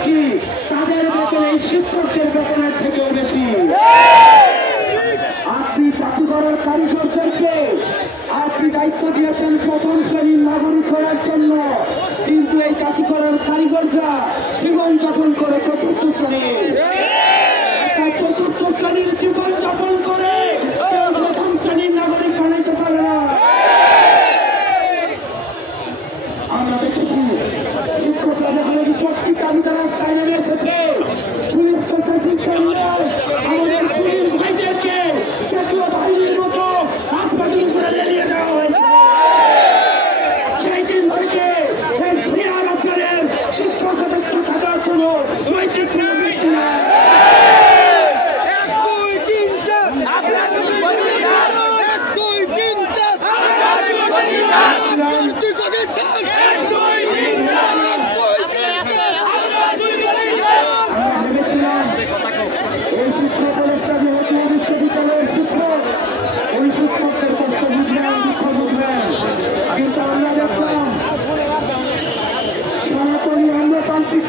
দিচ্ছি তাদের বেতন এই শিক্ষকদের বেতনের থেকেও বেশি। আপনি জাতিগড়ের কারিগরদেরকে আপনি দায়িত্ব দিয়েছেন প্রথম শ্রেণীর নাগরিক হওয়ার জন্য, কিন্তু এই জাতিগড়ের কারিগররা জীবন যাপন করে চতুর্থ শ্রেণীর। চতুর্থ শ্রেণীর জীবন যাপন করে কেউ প্রথম শ্রেণীর নাগরিক বানাইতে পারে না। আমরা দেখেছি শিক্ষকরা যখন এই চুক্তি দাবিতে রাস্তায় নেমে এসেছে, পুলিশ আমাদের পুলিশ ভাইদেরকে জাতীয় বাহিনীর মতো হাসপাতাল করে লেলিয়ে দেওয়া হয়েছে। সেই দিন থেকে এই বিহার আপনাদের শিক্ষকদের থাকার কোনো নৈতিক কোনো ভিত্তি নাই। এই শিক্ষক কলেজটা যেহেতু বিশ্ববিদ্যালয়ের শিক্ষক, ওই শিক্ষকদের কষ্ট বুঝবেন, দুঃখ বুঝবেন, কিন্তু আমরা দেখলাম সনাতনী আমলাতান্ত্রিক